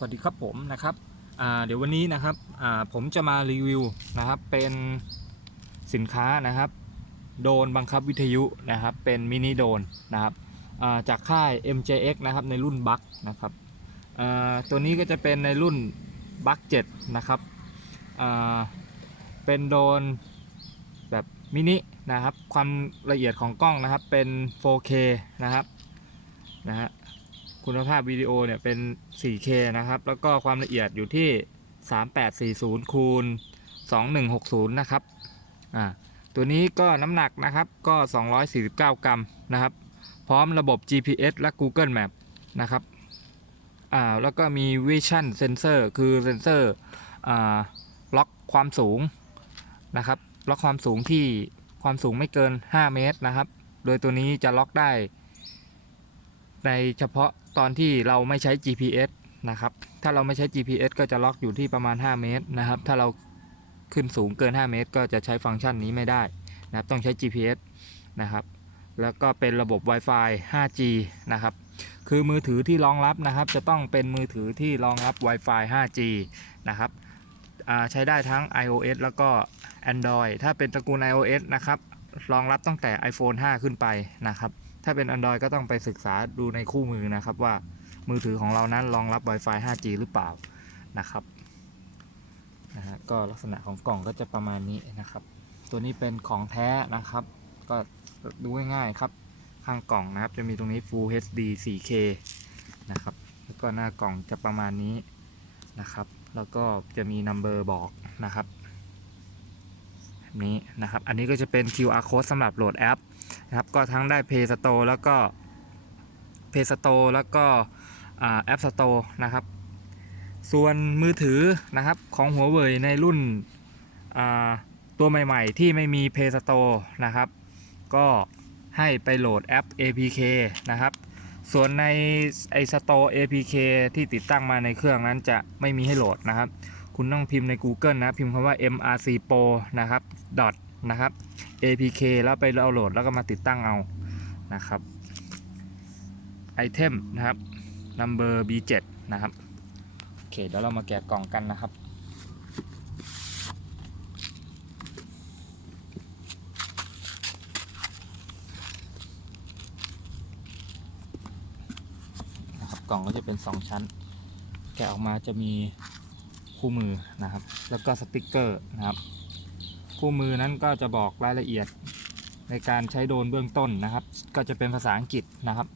สวัสดีครับผมนะครับเดี๋ยววันนี้นะครับผมจะมารีวิวนะครับเป็นสินค้านะครับโดนบังคับวิทยุนะครับเป็นมินิโดนนะครับจากค่าย MJX นะครับในรุ่นบัคนะครับตัวนี้ก็จะเป็นในรุ่นบัค7นะครับเป็นโดนแบบมินินะครับความละเอียดของกล้องนะครับเป็น 4K นะครับนะฮะ คุณภาพวิดีโอเนี่ยเป็น 4K นะครับ แล้วก็ความละเอียดอยู่ที่ 3840คูณ2160 นะครับ อ่า ตัวนี้ก็น้ำหนักนะครับ ก็ 249 กรัมนะครับ พร้อมระบบ GPS และ Google Map นะครับ อ่า แล้วก็มี Vision Sensor คือเซนเซอร์ อ่า ล็อกความสูงนะครับ ล็อกความสูงที่ความสูงไม่เกิน 5 เมตรนะครับ โดยตัวนี้จะล็อกได้ ในเฉพาะ ตอนที่เราไม่ใช้ GPS นะครับ ถ้าเราไม่ใช้ GPS ก็จะล็อกอยู่ที่ประมาณ 5 เมตรนะครับ ถ้าเราขึ้นสูงเกิน 5 เมตร ก็จะใช้ฟังก์ชันนี้ไม่ได้นะครับ ต้องใช้ GPS นะครับ แล้วก็เป็นระบบ Wi-Fi 5G นะครับ คือมือถือที่รองรับนะครับ จะต้องเป็นมือถือที่รองรับ Wi-Fi 5G นะครับใช้ได้ทั้ง iOS แล้วก็ Android ถ้าเป็นตระกูล iOS นะครับ รองรับตั้งแต่ iPhone 5 ขึ้นไปนะครับ ถ้าเป็น Android ก็ต้องไปศึกษาดูในคู่มือนะครับว่ามือถือของเรานั้นรองรับ Wi-Fi 5G หรือเปล่านะครับนะฮะก็ลักษณะของกล่องก็จะประมาณนี้นะครับ ตัวนี้เป็นของแท้นะครับ ก็ดูง่ายๆครับ ข้างกล่องนะครับ จะมีตรงนี้ Full HD 4K นะครับ แล้วก็หน้ากล่องจะประมาณนี้นะครับ แล้วก็จะมี number บอกนะครับแบบนี้นะครับ อันนี้ก็จะเป็น QR code สำหรับโหลดแอป นะครับก็ทั้งได้ Play Store แล้วก็ Play Store แล้วก็อ่า App Store นะครับ ส่วนมือถือนะครับของหัวเว่ยในรุ่นตัวใหม่ๆ ที่ไม่มี Play Store นะครับ ก็ให้ไปโหลดแอป APK นะครับ ส่วนในไอ Store APK ที่ติดตั้งมาในเครื่องนั้นจะไม่มีให้โหลดนะครับ คุณต้องพิมพ์ใน Google นะ พิมพ์คำว่า MRC Pro นะครับ นะครับ APK แล้วไปดาวน์โหลดแล้วก็มาติดตั้งเอานะครับไอเทมนะครับ number B7 นะครับโอเคเดี๋ยวเรามาแกะกล่องกันนะครับนะครับกล่องก็จะเป็น 2 ชั้น แกะออกมาจะมีคู่มือนะครับ แล้วก็สติกเกอร์นะครับ คู่มือนั้นก็จะบอกรายละเอียดในการใช้โดนเบื้องต้นนะครับ ก็จะเป็นภาษาอังกฤษนะครับ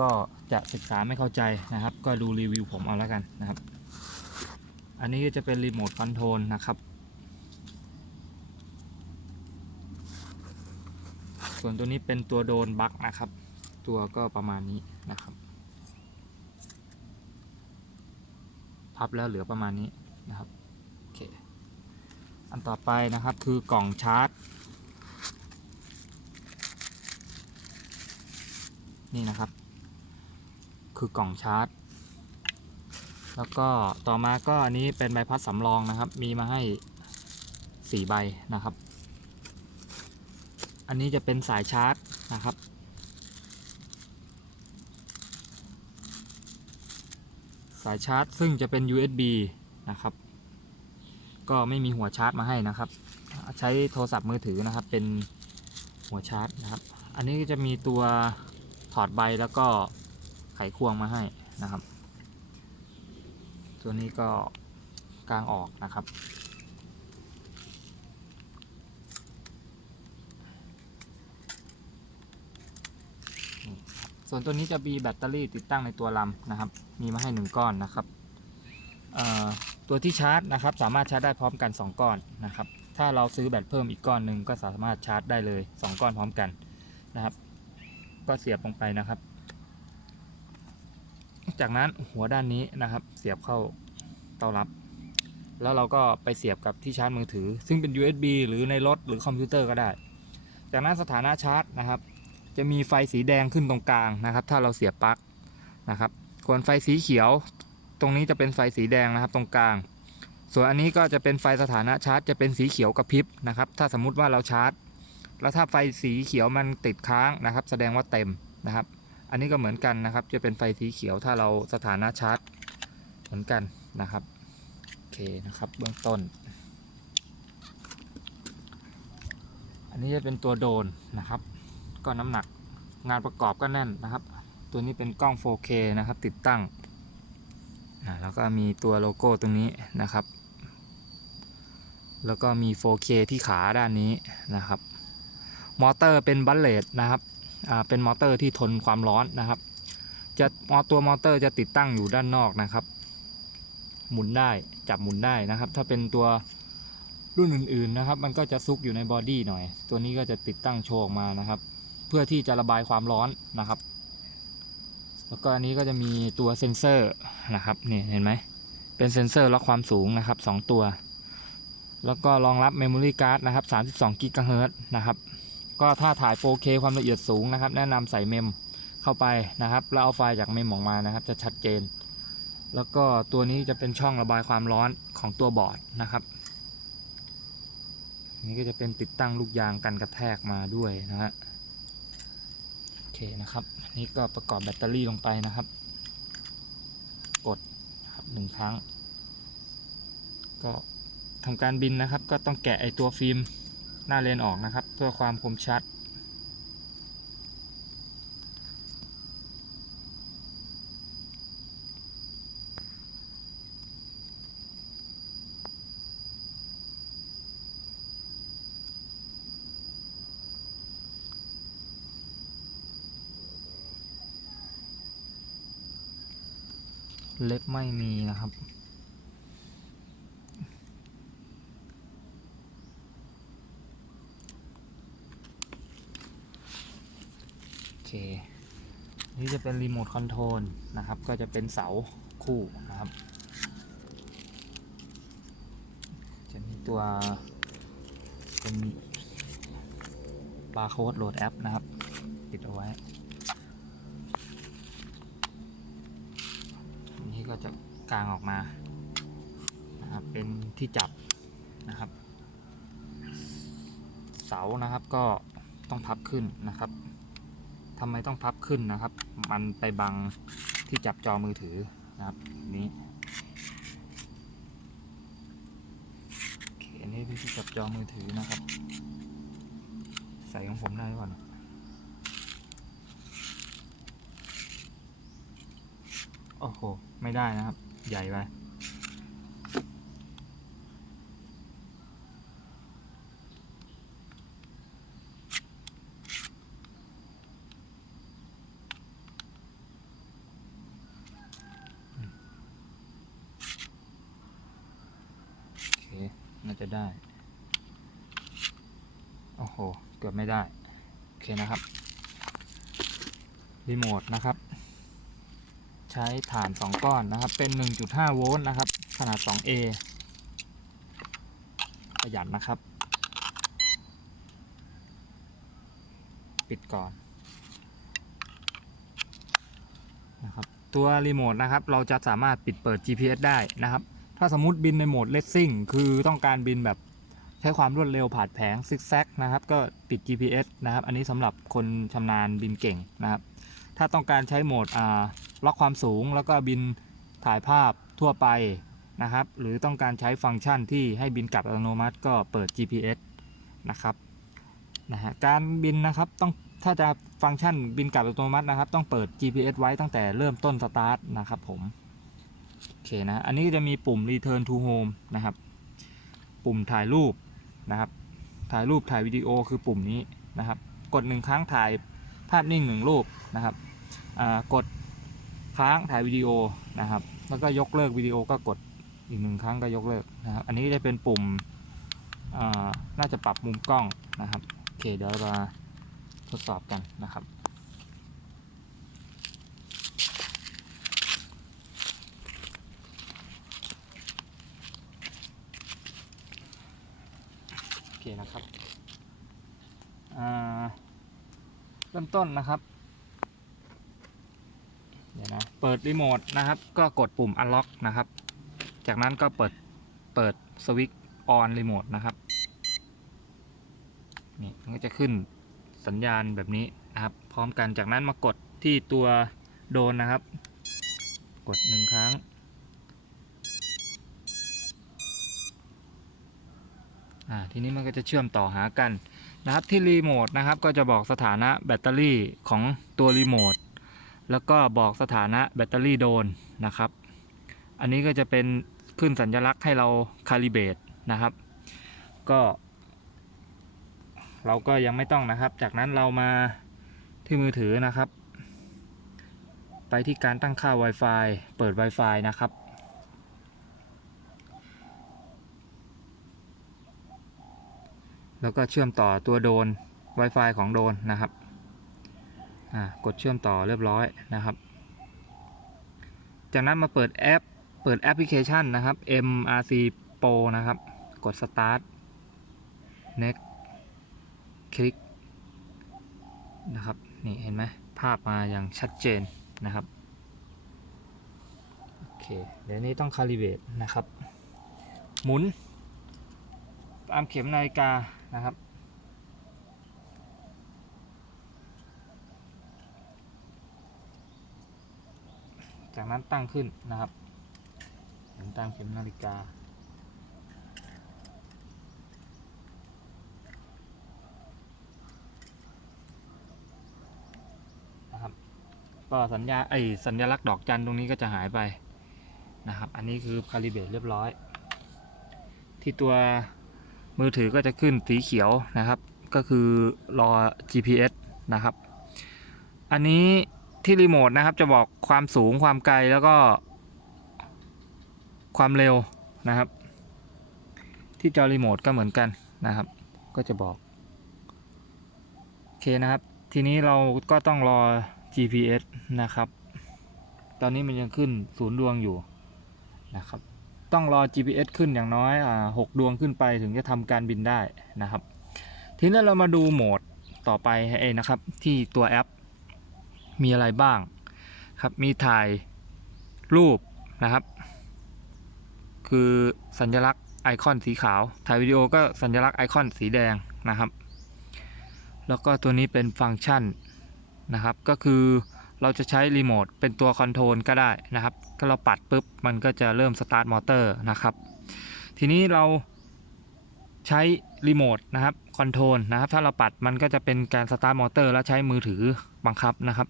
ก็จะศึกษาไม่เข้าใจนะครับ ก็ดูรีวิวผมเอาแล้วกันนะครับ อันนี้จะเป็นรีโมทคอนโทรลนะครับ ส่วนตัวนี้เป็นตัวโดนบัคนะครับ ตัวก็ประมาณนี้นะครับ พับแล้วเหลือประมาณนี้นะครับ อันต่อไปนะครับคือกล่องชาร์จ นี่นะครับ คือกล่องชาร์จ แล้วก็ต่อมาก็อันนี้เป็นใบพัดสำรองนะครับ มีมาให้4ใบนะครับ อันนี้จะเป็นสายชาร์จนะครับ สายชาร์จซึ่งจะเป็น USB นะครับ ก็ไม่มีหัวชาร์จมาให้นะครับ ใช้โทรศัพท์มือถือนะครับ เป็นหัวชาร์จนะครับ อันนี้ก็จะมีตัวถอดใบแล้วก็ไขควงมาให้นะครับ ตัวนี้ก็กลางออกนะครับ ส่วนตัวนี้จะมีแบตเตอรี่ติดตั้งในตัวลำนะครับ มีมาให้1ก้อนนะครับเอ่อ ตัวที่ชาร์จนะครับสามารถชาร์จได้พร้อมกัน 2 ก้อนนะครับ ถ้าเราซื้อแบตเพิ่มอีกก้อนหนึ่งก็สามารถชาร์จได้เลย 2 ก้อนพร้อมกันนะครับ ก็เสียบลงไปนะครับ จากนั้นหัวด้านนี้นะครับ เสียบเข้าเตารับ แล้วเราก็ไปเสียบกับที่ชาร์จมือถือ ซึ่งเป็น USB หรือในรถหรือคอมพิวเตอร์ก็ได้ จากนั้นสถานะชาร์จนะครับ จะมีไฟสีแดงขึ้นตรงกลางนะครับ ถ้าเราเสียบปลั๊กนะครับส่วนไฟสีเขียว ตรงนี้จะเป็นไฟสีแดงนะครับตรงกลาง ส่วนอันนี้ก็จะเป็นไฟสถานะชาร์จจะเป็นสีเขียวกระพริบนะครับ ถ้าสมมุติว่าเราชาร์จ แล้วถ้าไฟสีเขียวมันติดค้างนะครับ แสดงว่าเต็มนะครับ อันนี้ก็เหมือนกันนะครับ จะเป็นไฟสีเขียวถ้าเราสถานะชาร์จเหมือนกันนะครับโอเคนะครับเบื้องต้น อันนี้จะเป็นตัวโดรนนะครับ ก็น้ำหนักงานประกอบก็แน่นนะครับ ตัวนี้เป็นกล้อง 4K นะครับ ติดตั้ง แล้วก็มีตัวโลโก้ตรงนี้นะครับ แล้วก็มี 4K ที่ขาด้านนี้นะครับ มอเตอร์เป็นบัลเลตนะครับอ่าเป็นมอเตอร์ที่ทนความร้อนนะครับ จะมอตัวมอเตอร์จะติดตั้งอยู่ด้านนอกนะครับ หมุนได้จับหมุนได้นะครับ ถ้าเป็นตัวรุ่นอื่นๆนะครับ มันก็จะซุกอยู่ในบอดี้หน่อย ตัวนี้ก็จะติดตั้งโชว์ออกมานะครับ เพื่อที่จะระบายความร้อนนะครับ แล้วก็อันนี้ก็จะมีตัวเซ็นเซอร์นะครับนี่เห็นไหมเป็นเซ็นเซอร์ล็อกความสูงนะครับ 2 ตัว แล้วก็รองรับ Memory Card นะครับ32 g h z นะครับก็ถ้าถ่าย 4K ความละเอียดสูงนะครับ แนะนำใส่เมมเข้าไปนะครับ แล้วเอาไฟล์จากเมมออกมานะครับ จะชัดเจน แล้วก็ตัวนี้จะเป็นช่องระบายความร้อนของตัวบอร์ดนะครับนี่ก็จะเป็นติดตั้งลูกยางกันกระแทกมาด้วยนะฮะโอเคนะครับ นี่ก็ประกอบแบตเตอรี่ลงไปนะครับ กดครับหนึ่งครั้ง ก็ทำการบินนะครับ ก็ต้องแกะไอตัวฟิล์มหน้าเลนออกนะครับ เพื่อความคมชัด เล็บไม่มีนะครับ โอเค นี่จะเป็นรีโมทคอนโทรลนะครับ ก็จะเป็นเสาคู่นะครับ จะมีตัวเป็นบาร์โค้ดโหลดแอปนะครับ ติดเอาไว้ จะกางออกมานะครับเป็นที่จับนะครับ เสานะครับก็ต้องพับขึ้นนะครับทำไมต้องพับขึ้นนะครับ มันไปบังที่จับจอมือถือนะครับนี้อเคอันนี้ที่จับจอมือถือนะครับ ใส่ของผมได้ก่อน โอ้โห ไม่ได้นะครับ ใหญ่ไปโอเคน่าจะได้ โอ้โห เกือบไม่ได้ โอเคนะครับ รีโมทนะครับ ใช้ฐาน 2 ก้อนนะครับ เป็น 1.5 โวลต์นะครับ ขนาด 2A ประหยัดนะครับ ปิดก่อนนะครับ ตัวรีโมทนะครับ เราจะสามารถปิดเปิด GPS ได้นะครับ ถ้าสมมติบินในโหมดเลสซิ่งคือต้องการบินแบบใช้ความรวดเร็วผ่านแผงซิกแซกนะครับก็ปิด GPS นะครับ อันนี้สำหรับคนชำนาญบินเก่งนะครับ ถ้าต้องการใช้โหมดอ่า ล็อกความสูง แล้วก็บินถ่ายภาพทั่วไปนะครับ หรือต้องการใช้ฟังก์ชันที่ให้บินกลับอัตโนมัติก็เปิด GPS นะครับนะฮะการบินนะครับต้องถ้าจะฟังก์ชันบินกลับอัตโนมัตินะครับ ต้องเปิด GPS ไว้ตั้งแต่เริ่มต้นสตาร์ทนะครับผมโอเคนะอันนี้จะมีปุ่ม Return to Home นะครับ ปุ่มถ่ายรูปนะครับ ถ่ายรูปถ่ายวิดีโอคือปุ่มนี้นะครับ กดหนึ่งครั้งถ่ายภาพนิ่งหนึ่งรูปนะครับอ่ากด ค้างถ่ายวิดีโอนะครับ แล้วก็ยกเลิกวิดีโอก็กดอีกหนึ่งครั้งก็ยกเลิกนะครับ อันนี้จะเป็นปุ่มอ่าน่าจะปรับมุมกล้องนะครับโอเคเดี๋ยวเรามาทดสอบกันนะครับโอเคนะครับอ่าเริ่มต้นนะครับ เปิดรีโมทนะครับ ก็กดปุ่ม unlock นะครับ จากนั้นก็เปิดเปิดสวิตช์ออนรีโมทนะครับนี่มันก็จะขึ้นสัญญาณแบบนี้นะครับ พร้อมกันจากนั้นมากดที่ตัวโดนนะครับ กดหนึ่งครั้ง ทีนี้มันก็จะเชื่อมต่อหากันนะครับที่รีโมทนะครับก็จะบอกสถานะแบตเตอรี่ของตัวรีโมท แล้วก็บอกสถานะแบตเตอรี่โดนนะครับ อันนี้ก็จะเป็นขึ้นสัญลักษณ์ให้เราคาลิเบตนะครับ ก็ เราก็ยังไม่ต้องนะครับ จากนั้นเรามาที่มือถือนะครับ ไปที่การตั้งค่า Wi-Fi เปิด Wi-Fi นะครับแล้วก็เชื่อมต่อตัวโดน Wi-Fi ของโดนนะครับ กดเชื่อมต่อเรียบร้อยนะครับ จากนั้นมาเปิดแอป เปิดแอปพลิเคชันนะครับ MRC Pro นะครับ กด Start Next คลิกนะครับ นี่เห็นไหมภาพมาอย่างชัดเจนนะครับ โอเค เดี๋ยวนี้ต้องคาลิเบตนะครับ หมุน ตามเข็มนาฬิกานะครับ จาก นั้นตั้งขึ้นนะครับหมุนตามเข็มนาฬิกา นะครับ ก็สัญญาไอสัญลักษณ์ดอกจันตรงนี้ก็จะหายไปนะครับ อันนี้คือคาลิเบตเรียบร้อย ที่ตัวมือถือก็จะขึ้นสีเขียวนะครับ ก็คือรอ GPS นะครับ อันนี้ ที่รีโมทนะครับจะบอกความสูงความไกลแล้วก็ความเร็วนะครับ ที่จอรีโมทก็เหมือนกันนะครับ ก็จะบอก โอเคนะครับ ทีนี้เราก็ต้องรอ GPS นะครับ ตอนนี้มันยังขึ้นศูนย์ดวงอยู่นะครับ ต้องรอ GPS ขึ้นอย่างน้อยอ่าหกดวงขึ้นไปถึงจะทำการบินได้นะครับ ทีนี้เรามาดูโหมดต่อไปเองนะครับ ที่ตัวแอป มีอะไรบ้างครับมีถ่ายรูปนะครับ คือสัญลักษณ์ไอคอนสีขาว ถ่ายวิดีโอก็สัญลักษณ์ไอคอนสีแดงนะครับ แล้วก็ตัวนี้เป็นฟังก์ชันนะครับ ก็คือเราจะใช้รีโมทเป็นตัวคอนโทรลก็ได้นะครับ ถ้าเราปัดปุ๊บ มันก็จะเริ่มสตาร์ทมอเตอร์นะครับ ทีนี้เราใช้รีโมทนะครับคอนโทรลนะครับ ถ้าเราปัดมันก็จะเป็นการสตาร์ทมอเตอร์แล้วใช้มือถือบังคับนะครับ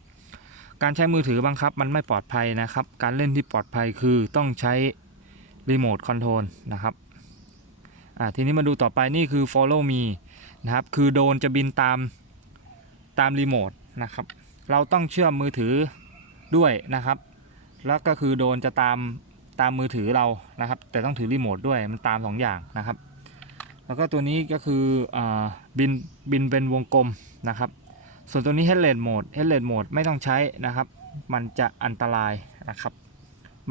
การใช้มือถือบังคับมันไม่ปลอดภัยนะครับ การเล่นที่ปลอดภัยคือต้องใช้รีโมทคอนโทรลนะครับทีนี้มาดูต่อไปนี่คือ follow me นะครับ คือโดนจะบินตามตามรีโมทนะครับ เราต้องเชื่อมมือถือด้วยนะครับ แล้วก็คือโดนจะตามตามมือถือเรานะครับ แต่ต้องถือรีโมทด้วยมันตามสองอย่างนะครับ แล้วก็ตัวนี้ก็คืออบินบินเป็นวงกลมนะครับ ส่วนตัวนี้ headlet mode headlet mode ไม่ต้องใช้นะครับ มันจะอันตรายนะครับ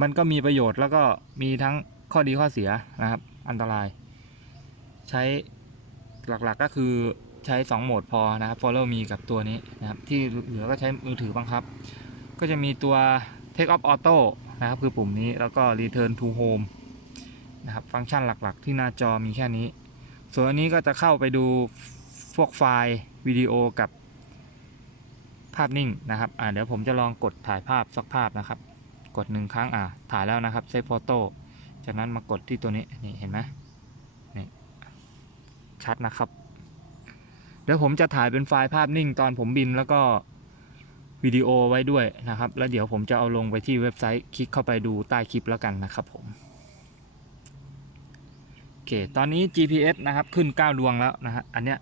มันก็มีประโยชน์แล้วก็มีทั้งข้อดีข้อเสียนะครับ อันตราย ใช้หลักๆก็คือใช้ 2 โหมดพอนะครับ follow me กับตัวนี้นะครับ ที่เหลือก็ใช้มือถือบังคับ ก็จะมีตัว take off auto นะครับ คือปุ่มนี้แล้วก็ return to home นะครับ ฟังก์ชันหลักๆ ที่หน้าจอมีแค่นี้ ส่วนอันนี้ก็จะเข้าไปดูพวกไฟล์วิดีโอกับ ภาพนิ่งนะครับอ่าเดี๋ยวผมจะลองกดถ่ายภาพสักภาพนะครับ กดหนึ่งครั้งอ่าถ่ายแล้วนะครับเซฟโฟโต้จากนั้นมากดที่ตัวนี้นี่เห็นไหมนี่ชัดนะครับ เดี๋ยวผมจะถ่ายเป็นไฟล์ภาพนิ่งตอนผมบินแล้วก็วิดีโอไว้ด้วยนะครับ แล้วเดี๋ยวผมจะเอาลงไปที่เว็บไซต์คลิกเข้าไปดูใต้คลิปแล้วกันนะครับผมโอเคตอนนี้ GPS นะครับขึ้น 9 ดวงแล้วนะฮะอันเนี้ย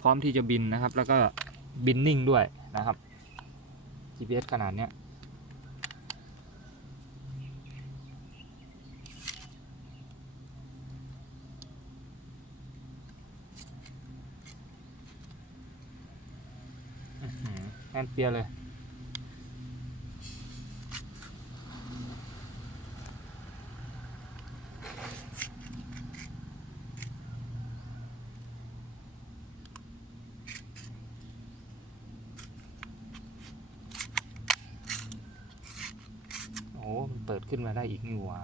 พร้อมที่จะบินนะครับ แล้วก็บินนิ่งด้วย นะครับ GPS ขนาดเนี้ยแอหือแน่นเปียเลย โอ้มันเปิดขึ้นมา ได้อีกนี่หว่า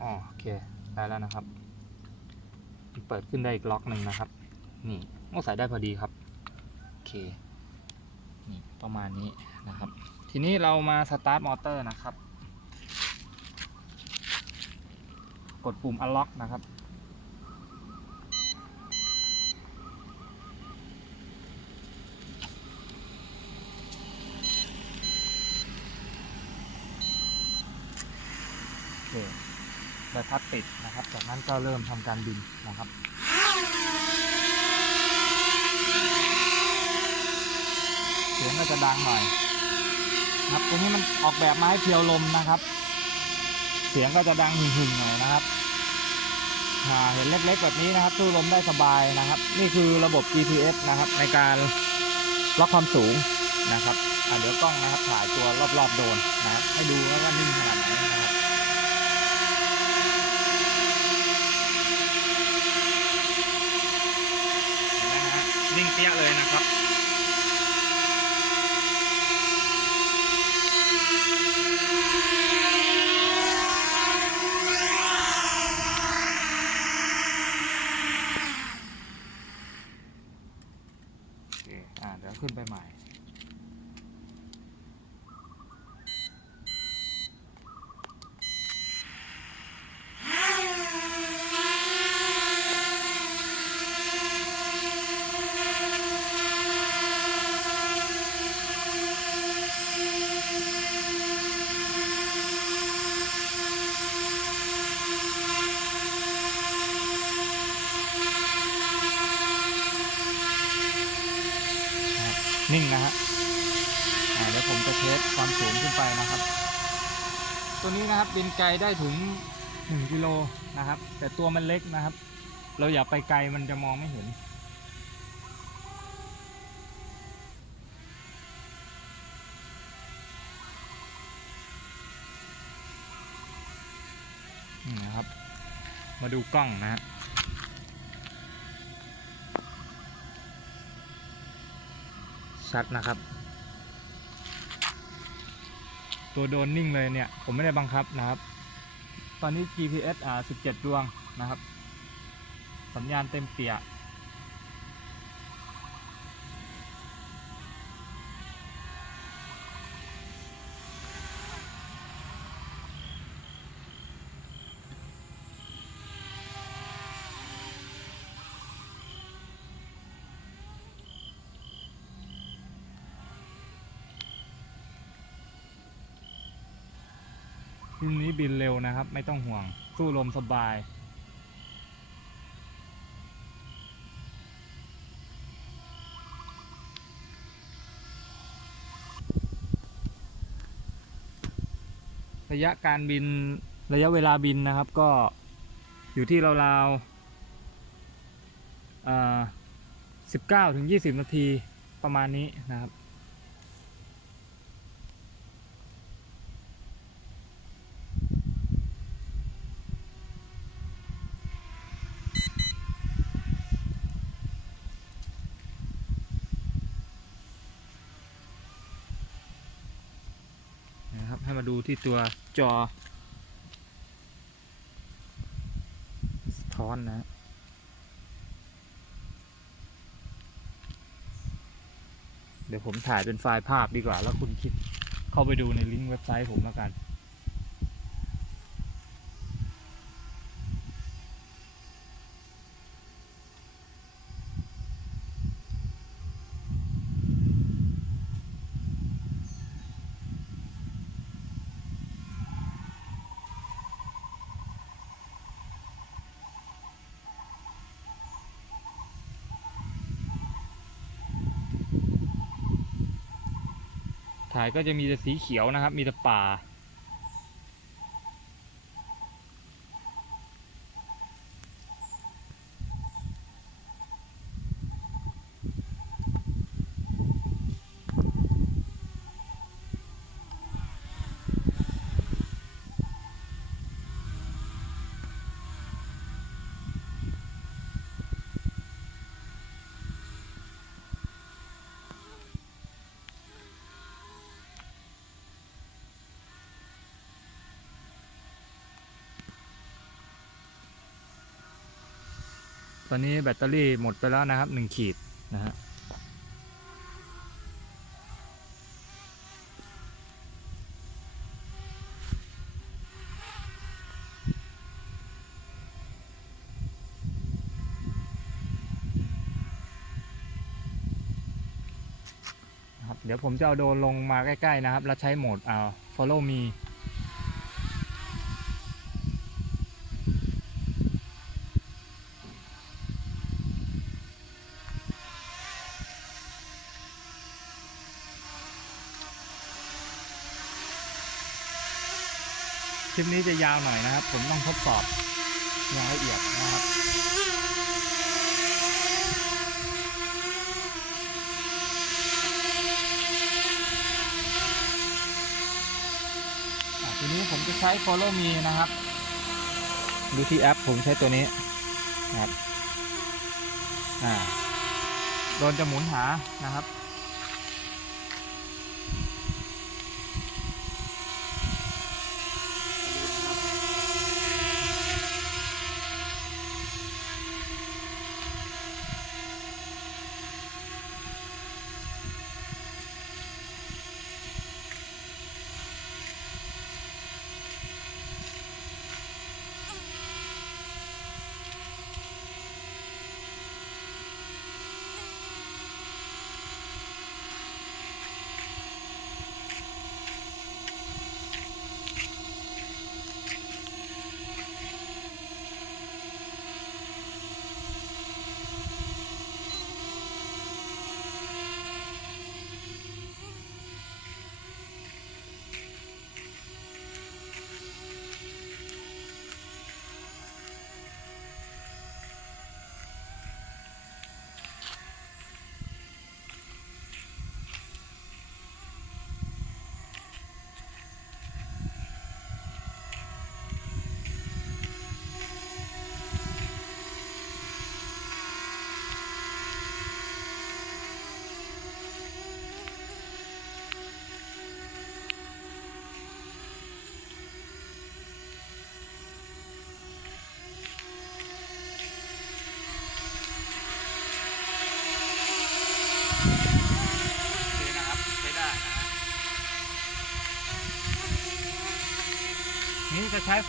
อ๋อโอเค ได้แล้วนะครับ เปิดขึ้นได้อีกล็อกหนึ่งนะครับ นี่ก็ใส่ได้พอดีครับ โอเค นี่ประมาณนี้นะครับ ทีนี้เรามาสตาร์ทมอเตอร์นะครับ กดปุ่ม unlock นะครับ เคใบ พัดติดนะครับ จากนั้นก็เริ่มทำการบินนะครับเสียงก็จะดังหน่อยนะครับตัวนี้มันออกแบบมาให้เพียวลมนะครับ เสียงก็จะดังหึ่งๆหน่อยนะครับอ่าเห็นเล็กๆแบบนี้นะครับสู้ลมได้สบายนะครับ นี่คือระบบ GPS นะครับ ในการล็อกความสูงนะครับอ่าเดี๋ยวกล้องนะครับถ่ายตัวรอบๆโดรนนะครับให้ดูว่านิ่งขนาดไหนนะครับ เห็นไหมฮะนิ่งเปี้ยเลยนะครับ โอเค อ่า เดี๋ยวขึ้นไปใหม่ นิ่งนะฮะอ่าเดี๋ยวผมจะเทสความสูงขึ้นไปนะครับ ตัว นี้นะครับบินไกลได้ถึง1กิโลนะครับ แต่ตัวมันเล็กนะครับ เราอย่าไปไกลมันจะมองไม่เห็น นี่นะครับ มาดูกล้องนะฮะชัดนะครับ ตัวโดนนิ่งเลยเนี่ย ผมไม่ได้บังคับนะครับ ตอนนี้ GPS อ่า17 ดวงนะครับ สัญญาณเต็มเปี่ย รุ่นนี้บินเร็วนะครับ ไม่ต้องห่วง สู้ลมสบาย ระยะการบินระยะเวลาบินนะครับก็อยู่ที่ราวๆ19ถึง20 นาทีประมาณนี้นะครับ นะครับ ให้มาดูที่ตัวจอสะท้อนนะเดี๋ยวผมถ่ายเป็นไฟล์ภาพดีกว่า แล้วคุณคิดเข้าไปดูในลิงก์เว็บไซต์ผมแล้วกัน ก็จะมีแต่สีเขียวนะครับ มีแต่ป่า ตอนนี้แบตเตอรี่หมดไปแล้วนะครับหนึ่งขีดนะฮะนะครับเดี๋ยวผมจะเอาโดนลงมาใกล้ ๆ นะครับ แล้วใช้โหมดเอา follow me คลิปนี้จะยาวหน่อยนะครับ ผมต้องทดสอบอย่างละเอียดนะครับทีนี้ผมจะใช้ follow me นะครับ ดูที่แอปผมใช้ตัวนี้นะครับอ่าโดนจะหมุนหานะครับ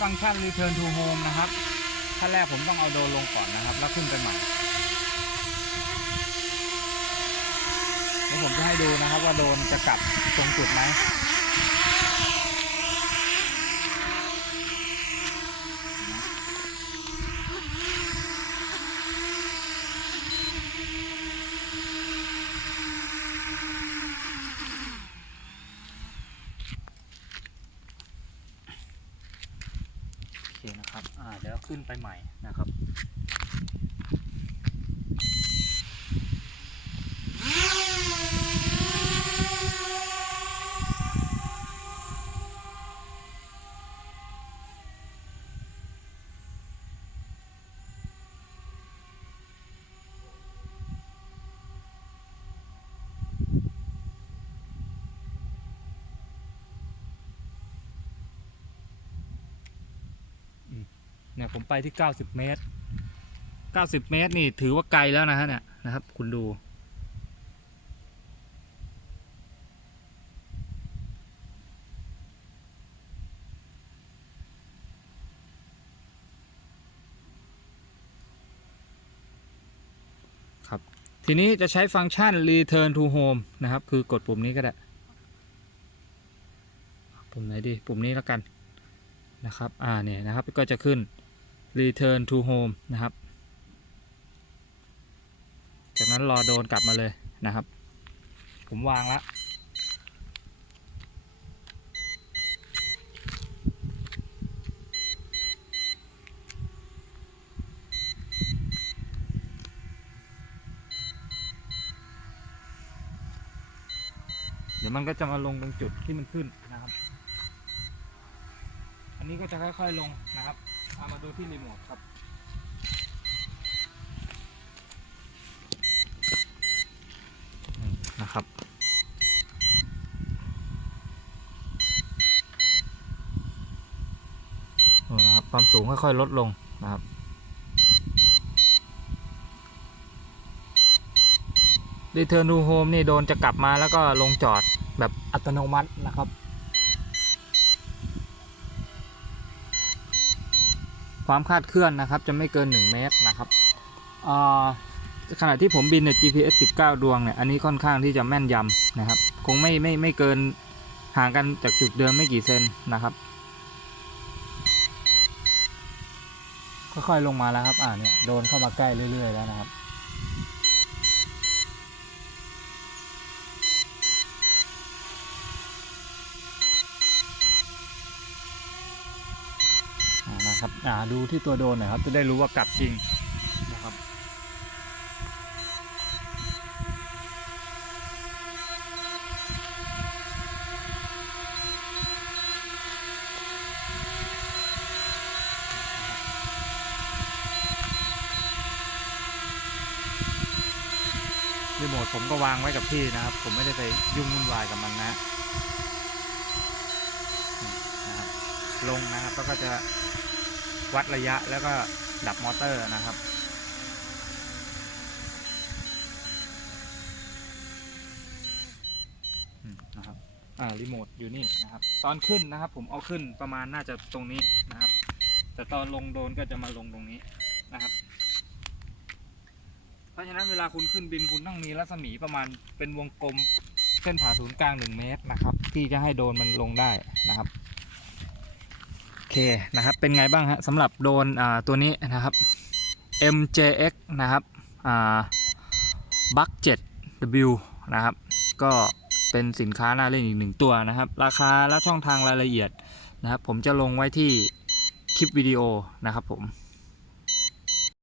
ฟังก์ชัน return to home นะครับขั้นแรกผมต้องเอาโดรนลงก่อนนะครับ แล้วขึ้นไปใหม่เดี๋ยวผมจะให้ดูนะครับว่าโดรนจะกลับตรงจุดไหม โอเคนะครับ อ่า เดี๋ยวขึ้นไปใหม่นะครับ เนี่ยผมไปที่ 90 เมตร 90 เมตรนี่ถือว่าไกลแล้วนะฮะเนี่ยนะครับ คุณดู ครับ ทีนี้จะใช้ฟังก์ชัน return to home นะครับ คือกดปุ่มนี้ก็ได้ ปุ่มไหนดี ปุ่มนี้แล้วกันนะครับ อ่า เนี่ยนะครับ ก็จะขึ้น return to home นะครับ จากนั้นรอโดนกลับมาเลยนะครับ ผมวางและเดี๋ยวมันก็จะมาลงตรงจุดที่มันขึ้นนะครับ อันนี้ก็จะค่อยๆลงนะครับ เอามาดูที่รีโมทครับ นะครับ โอ้นะครับ ความสูงค่อยๆลดลงนะครับ Return to Home นี่โดนจะกลับมาแล้วก็ลงจอดแบบอัตโนมัตินะครับ ความคาดเคลื่อนนะครับ จะไม่เกิน 1 เมตรนะครับอ่าขณะที่ผมบินเนี่ย GPS 19 ดวงเนี่ย อันนี้ค่อนข้างที่จะแม่นยำนะครับ คงไม่ไม่ไม่เกินห่างกันจากจุดเดิมไม่กี่เซนนะครับ ค่อยๆลงมาแล้วครับ อ่าเนี่ย โดนเข้ามาใกล้เรื่อยๆแล้วนะครับ นะครับ อ่าดูที่ตัวโดนหน่อยครับ จะได้รู้ว่ากลับจริงนะครับ รีโมทผมก็วางไว้กับที่นะครับ ผมไม่ได้ไปยุ่งวุ่นวายกับมันนะ นะครับ ลงนะครับแล้วก็จะ วัดระยะแล้วก็ดับมอเตอร์นะครับ นะครับ อ่า รีโมทอยู่นี่นะครับ ตอนขึ้นนะครับ ผมเอาขึ้นประมาณน่าจะตรงนี้นะครับ แต่ตอนลงโดนก็จะมาลงตรงนี้นะครับ เพราะฉะนั้นเวลาคุณขึ้นบินคุณต้องมีรัศมีประมาณเป็นวงกลมเส้นผ่าศูนย์กลาง 1 เมตรนะครับ ที่จะให้โดนมันลงได้นะครับ เคนะครับเป็นไงบ้างฮะสำหรับโดนตัวนี้นะครับ MJX นะครับอ่า Buck 7W นะครับ ก็เป็นสินค้าน่าเล่นอีกหนึ่งตัวนะครับ ราคาและช่องทางรายละเอียดนะครับ ผมจะลงไว้ที่คลิปวิดีโอนะครับผม